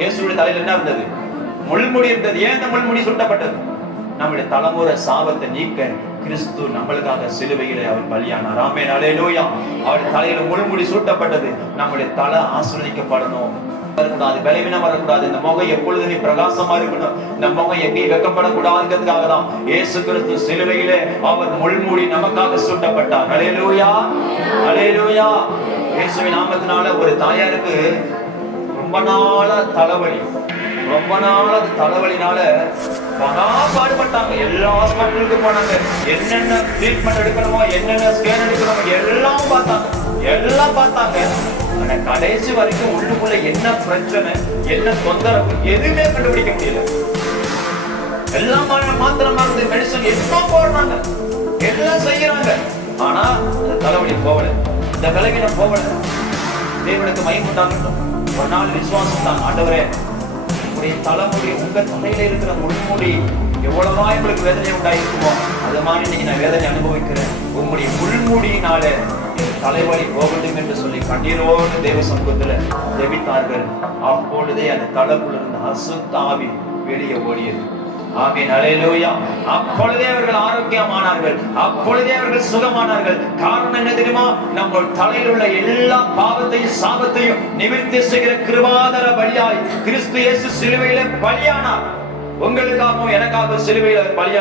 இயேசுடைய தலையில என்ன இருந்தது? முள்முடி இருந்தது. ஏன் இந்த முள்முடி சுட்டப்பட்டது? நம்முடைய தலைமுறை சாபத்தை நீக்க கிறிஸ்து நம்மளுக்காக சிலுவையிலே அவர் பலியானார். ஆமென், அல்லேலூயா. அவருடைய தலையில முள்முடி சூட்டப்பட்டது. நம்முடைய தலை ஆசீர்வதிக்கப்படணும், வரக்கூடாது, பலவீனம் வரக்கூடாது. இந்த முகம் எப்பொழுது நீ பிரகாசமா இருக்கணும். இந்த முகம் எங்கேயும் வெக்கப்படக்கூடாதுங்கிறதுக்காக தான் இயேசு கிறிஸ்து சிலுவையிலே அவர் முள்முடி நமக்காக சூட்டப்பட்டார். அல்லேலூயா, அல்லேலூயா. இயேசுவின் நாமத்தினால ஒரு தாயாருக்கு ரொம்ப நாள தலைவலி, ரொம்ப நாள் அது தலைவலினால மகா பாடுபட்டாங்க. எல்லா ஹாஸ்பிட்டலுக்கு போனாங்க, என்னென்ன ட்ரீட்மெண்ட் எடுக்கணுமோ, என்னென்ன ஸ்கேன் எடுக்கணுமோ எல்லாம் பார்த்தாங்க. ஆனா கடைசி வரைக்கும் உள்ளுக்குள்ள என்ன பிரச்சனை, என்ன தொந்தரவு எதுவுமே கண்டுபிடிக்க முடியல. எல்லாம் மாத்திரம் மருந்து, மெடிசன் எல்லாம் போடுறாங்க, எல்லாம் செய்யறாங்க. ஆனா அந்த தலைவலி போகல, இந்த விலகினம் போகல. தேவனுக்கு மகிமை உண்டாகட்டும். ஒரு நாள் விசுவாசம் தான், ஆண்டவரே தலைமுடி, உங்க தலையில இருக்கிற முள்முடி எவ்வளவா உங்களுக்கு வேதனை உண்டாயிருக்குமோ அது மாதிரி இன்னைக்கு நான் வேதனை அனுபவிக்கிறேன். உங்களுடைய முள்முடியினால என் தலைவலி போகட்டும் என்று சொல்லி கண்ணீரோடு தேவ சமூகத்துல ஜெபித்தார்கள். அப்பொழுதே அந்த தலைக்குள்ள இருந்த அசுத்த ஆவி வெளியே ஓடியது. ஆமென், அல்லேலூயா. அப்பொழுதே அவர்கள் ஆரோக்கியமானார்கள், அப்பொழுதே அவர்கள் சுகமானார்கள். காரணம் என்ன தெரியுமா? நம்ம தலையில் உள்ள எல்லா பாவத்தையும் சாபத்தையும் நிவர்த்தி செய்கிற கிருபாதர பலியாய் கிறிஸ்து இயேசு சிலுவையிலே பலியானார். உங்களுக்காகவும் எனக்காகவும் சிலுவையில பலியானார்.